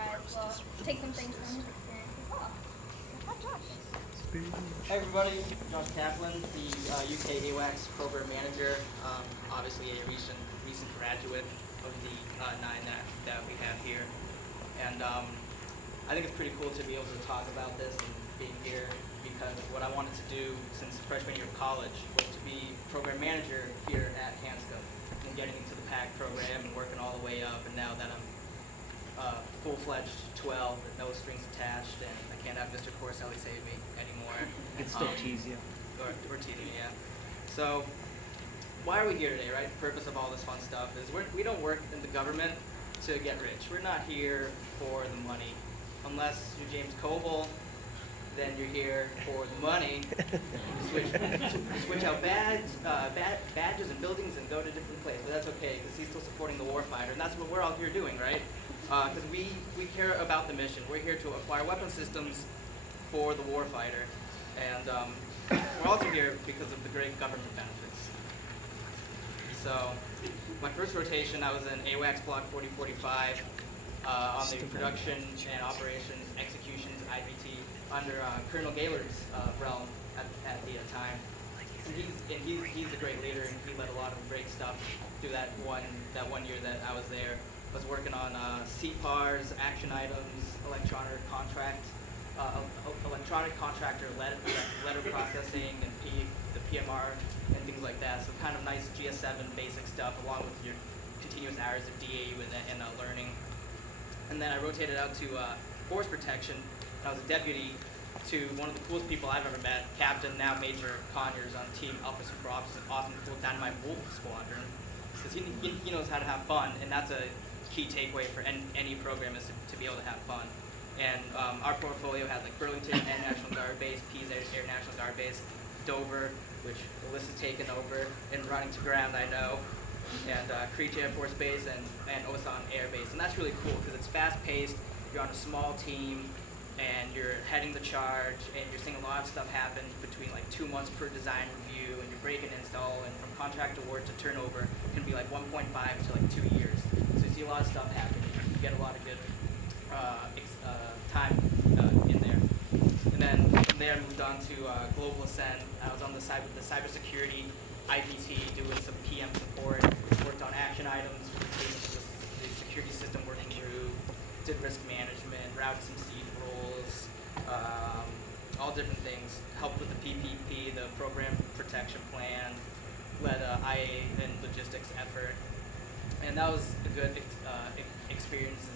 guys will take some things from his experience as well. Hi, Josh. Hi everybody, Josh Kaplan, the UK AWACS Program Manager, obviously a recent graduate of the 9 that we have here. And I think it's pretty cool to be able to talk about this and being here, because what I wanted to do since freshman year of college was to be Program Manager here at Hanscom and getting into the PAC program and working all the way up, and now that I'm full-fledged 12 with no strings attached, and I can't have Mr. Corselli save me anymore. It's still tease you. Or teasing me, yeah. So, why are we here today, right? The purpose of all this fun stuff is we don't work in the government to get rich. We're not here for the money. Unless you're James Coble, then you're here for the money. Switch out badges and buildings and go to different places. But that's okay, because he's still supporting the warfighter, and that's what we're all here doing, right? Because we care about the mission. We're here to acquire weapon systems for the warfighter, and we're also here because of the great government benefits. So, my first rotation, I was in AWACS Block 4045 on the production and operations executions IPT under Colonel Gaylord's realm at the time. And he's a great leader, and he led a lot of great stuff through that one year that I was there. I was working on CPARs, action items, electronic contractor letter processing, and the PMR and things like that. So kind of nice GS7 basic stuff, along with your continuous hours of DAU and learning. And then I rotated out to force protection. I was a deputy to one of the coolest people I've ever met, Captain, now Major Conyers on Team Alpha Super Ops, an awesome, cool Dynamite Wolf Squadron. Because he knows how to have fun, and that's a key takeaway for any program, is to be able to have fun. And our portfolio had like Burlington Air National Guard Base, Pisa Air National Guard Base, Dover, which Alyssa's taken over and running to ground, I know, and Creech Air Force Base and Osan Air Base. And that's really cool because it's fast-paced, you're on a small team, and you're heading the charge, and you're seeing a lot of stuff happen between like 2 months per design review, and your break and install, and from contract award to turnover can be like 1.5 to like 2 years. So you see a lot of stuff happening. You get a lot of good time in there. And then from there I moved on to Global Ascend. I was on the side with the cybersecurity IPT, doing some PM support, worked on action items for the security system working through, did risk management, routed some seed roles, all different things, helped with the PPP, the Program Protection Plan, led a IA and logistics effort. And that was a good experience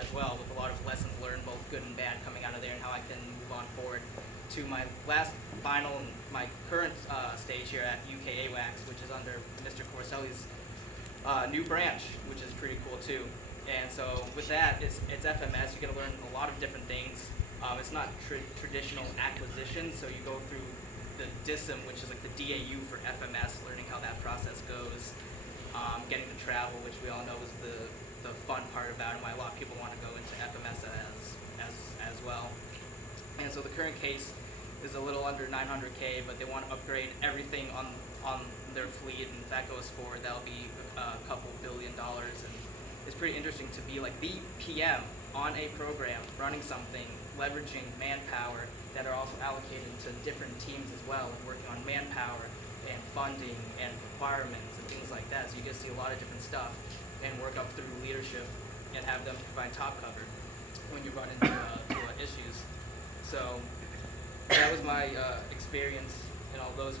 as well, with a lot of lessons learned, both good and bad, coming out of there, and how I can move on forward to my last final and my current stage here at UK AWACS, which is under Mr. Corselli's new branch, which is pretty cool too. And so with that, it's FMS. You get to learn a lot of different things. It's not traditional acquisition, so you go through the DISM, which is like the DAU for FMS, learning how that process goes. Getting to travel, which we all know is the fun part about it, and why a lot of people want to go into FMS as well. And so the current case is a little under 900K, but they want to upgrade everything on their fleet, and if that goes forward, that'll be a couple $2 billion. And it's pretty interesting to be like the PM on a program, running something, leveraging manpower that are also allocated to different teams as well, and working on manpower and funding and requirements and things like that. So you get to see a lot of different stuff and work up through leadership and have them provide top cover when you run into issues. So that was my experience in all those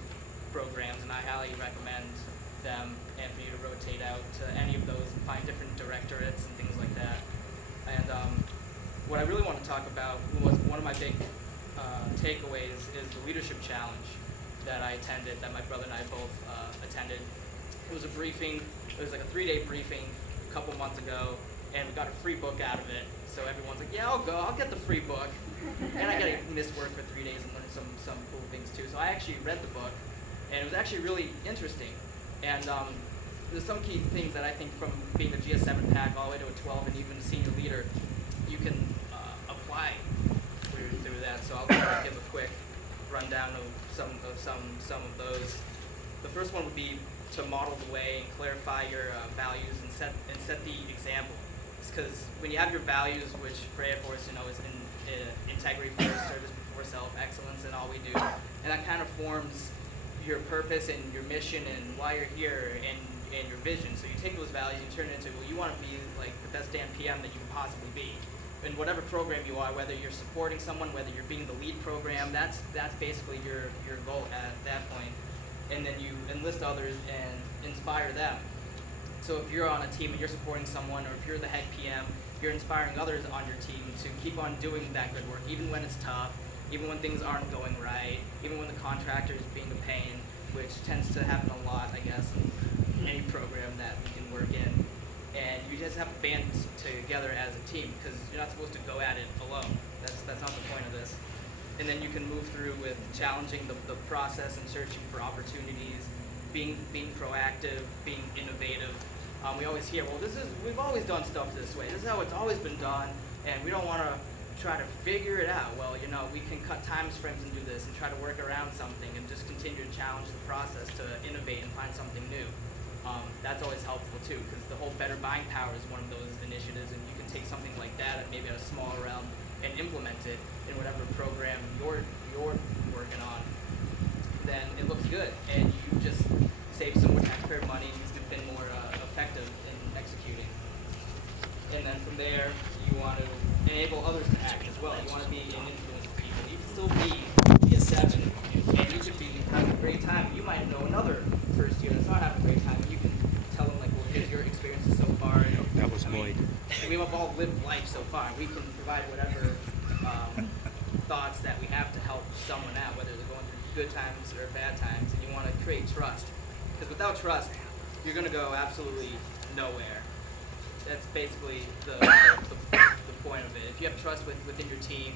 programs, and I highly recommend them, and for you to rotate out to any of those and find different directorates and things like that. And what I really want to talk about was one of my big takeaways is the leadership challenge that I attended, that my brother and I both attended. It was a briefing. It was like a 3-day briefing a couple months ago, and we got a free book out of it. So everyone's like, yeah, I'll go. I'll get the free book. And I got to miss work for 3 days and learn some cool things too. So I actually read the book, and it was actually really interesting. And there's some key things that I think, from being a GS7 pack all the way to a 12 and even a senior leader, you can apply through that. So I'll give a quick rundown of some of those. The first one would be to model the way and clarify your values and set the example. because when you have your values, which for Air Force, is integrity first, service before self, excellence in all we do, and that kind of forms your purpose and your mission and why you're here and your vision. So you take those values and turn it into, well, you want to be like the best damn PM that you can possibly be. In whatever program you are, whether you're supporting someone, whether you're being the lead program, that's basically your goal at that point. And then you enlist others and inspire them. So if you're on a team and you're supporting someone, or if you're the head PM, you're inspiring others on your team to keep on doing that good work, even when it's tough, even when things aren't going right, even when the contractor is being a pain, which tends to happen a lot, I guess, in any program that we can work in. And you just have to band together as a team, because you're not supposed to go at it alone. That's not the point of this. And then you can move through with challenging the process and searching for opportunities, being proactive, being innovative. We always hear, well, we've always done stuff this way. This is how it's always been done, and we don't want to try to figure it out. Well, we can cut time frames and do this and try to work around something and just continue to challenge the process to innovate and find something new. That's always helpful too, because the whole Better Buying Power is one of those initiatives, and you can take something like that, maybe at a smaller realm, and implement it in whatever program you're working on. Then it looks good, and you just save some more taxpayer money, and you've been more effective in executing. And then from there, you want to enable others to act as well. You want to be an influence to people. You can still be a 7, and you could be having a great time. You might know another first year that's not having a great time, and you can tell them, like, well, here's your experiences so far. And, That was Lloyd. We have all lived life so far. We can provide whatever thoughts that we have to help someone out, whether they're going through good times or bad times, and you want to create trust. Because without trust, you're going to go absolutely nowhere. That's basically the point of it. If you have trust within your team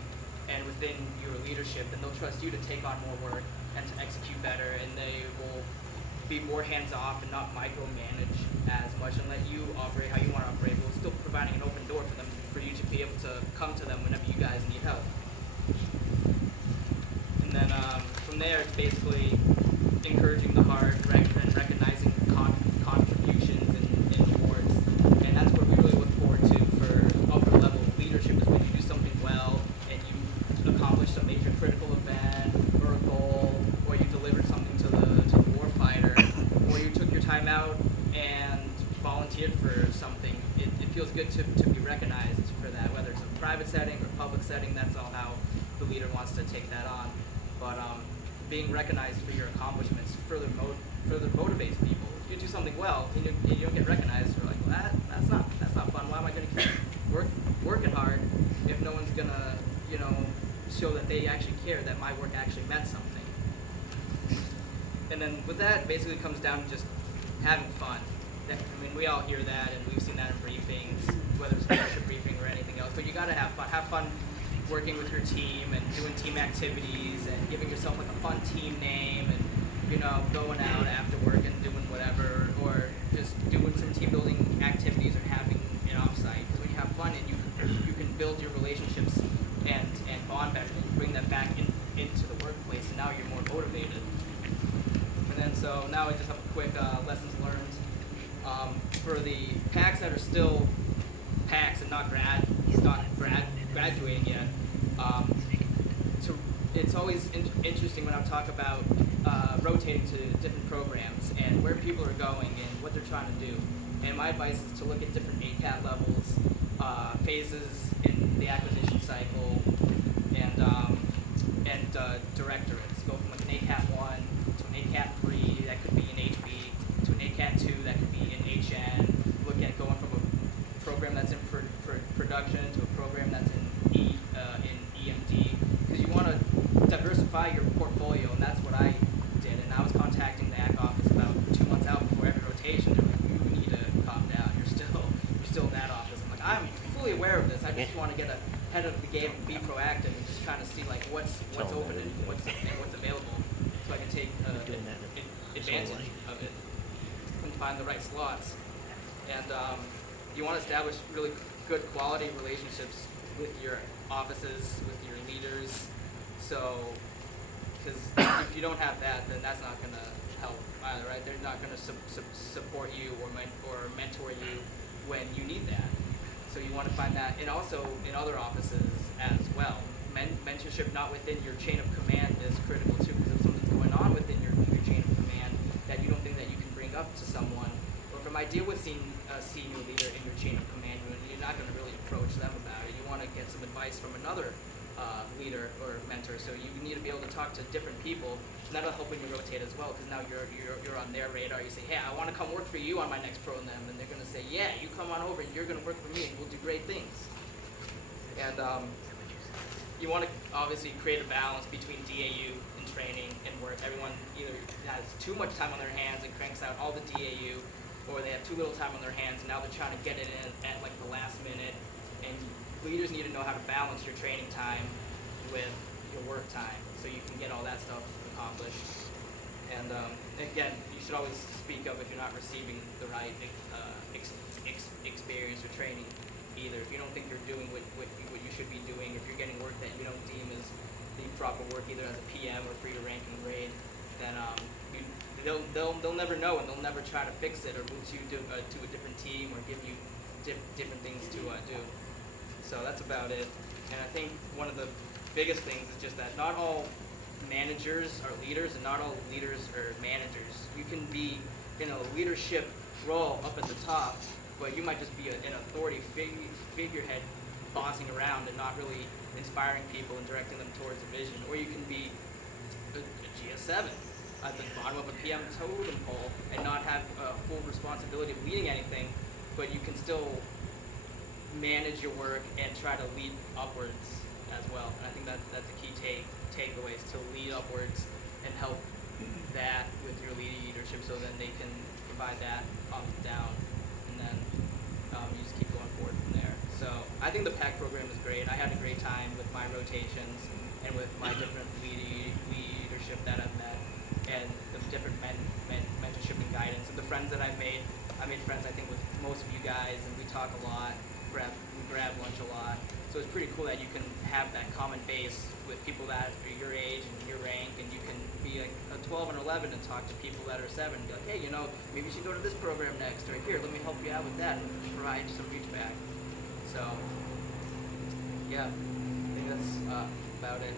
and within your leadership, then they'll trust you to take on more work and to execute better, and they will be more hands-off and not micromanage as much and let you operate how you want to operate, while still providing an open door for them, for you to be able to come to them whenever you guys need help. And then from there, it's basically encouraging the hard and recognizing contributions and awards. And that's what we really look forward to for upper level leadership, is when you do something well and you accomplish some major critical event or a goal, or you delivered something to the warfighter, or you took your time out and volunteered for something. It feels good to be recognized for that, whether it's a private setting or public setting. That's all how the leader wants to take that on. But being recognized for your accomplishments further motivates people. If you do something well and you don't get recognized, you're like, well, that's not fun. Why am I going to keep working hard if no one's gonna show that they actually care, that my work actually meant something? And then with that, basically comes down to just having fun. We all hear that, and we've seen that in briefings, whether it's leadership briefing or anything else. But you got to have fun. Have fun working with your team and doing team activities and giving yourself like a fun team name, and going out after work and doing whatever, or just doing some team building activities or having an offsite. Because when you have fun and you can build your relationships and bond better, and you bring them back into the workplace, and now you're more motivated. And then so now I just have a quick lessons learned. For the PACs that are still PACs and not graduating yet, it's always interesting when I talk about rotating to different programs and where people are going and what they're trying to do. And my advice is to look at different ACAT levels, phases in the acquisition cycle, and directorates. Go from like an ACAT 1 to an ACAT 3, that could be an HB, to an ACAT 2, that could be an HN. Look at going from a program that's in production to a program that's in EMD, because you want to diversify your portfolio, and that's what I did. And I was contacting the ACK office about 2 months out before every rotation. They're like, you need to calm down. You're still in that office. I'm like, I'm fully aware of this. I just want to get ahead of the game and be proactive and just kind of see like what's open and what's available, so I can take advantage of it and find the right slots. And you want to establish really good quality relationships with your offices, with your leaders. So, because if you don't have that, then that's not going to help either, right? They're not going to support you or mentor you when you need that. So you want to find that, and also in other offices as well. Mentorship not within your chain of command is critical too, because if something's going on within your chain of command that you don't think that you can bring up to someone, or if it might deal with a senior leader in your chain of command, you're not going to really approach them about it. You want to get some advice from another leader or mentor, so you need to be able to talk to different people, and that'll help when you rotate as well, because now you're on their radar. You say, hey, I want to come work for you on my next program, and they're going to say, yeah, you come on over and you're going to work for me and we'll do great things. And you want to obviously create a balance between DAU and training and work. Everyone either has too much time on their hands and cranks out all the DAU, or they have too little time on their hands and now they're trying to get it in at like the last minute. And leaders need to know how to balance your training time with your work time so you can get all that stuff accomplished. And again, you should always speak up if you're not receiving the right experience or training either. If you don't think you're doing what you should be doing, if you're getting work that you don't deem as the proper work either as a PM or for your rank and grade, then they'll never know, and they'll never try to fix it or move you to a different team or give you different things to do. So that's about it. And I think one of the biggest things is just that not all managers are leaders and not all leaders are managers. You can be in a leadership role up at the top, but you might just be an authority figurehead bossing around and not really inspiring people and directing them towards a vision. Or you can be a GS7 at the bottom of a PM totem pole and not have full responsibility of leading anything, but you can still manage your work and try to lead upwards as well. And I think that's a key takeaway is to lead upwards and help that with your leadership, so then they can provide that up down, and then you just keep going forward from there. So I think the PAC program is great. I had a great time with my rotations and with my different leadership that I've met, and the different mentorship and guidance, and the friends that I've made. I made friends, I think, with most of you guys, and we talk a lot, we grab lunch a lot. So it's pretty cool that you can have that common base with people that are your age and your rank, and you can be like a 12 and 11 and talk to people that are 7 and be like, hey, maybe you should go to this program next, or here, let me help you out with that, and provide some reach back. So, yeah, I think that's about it.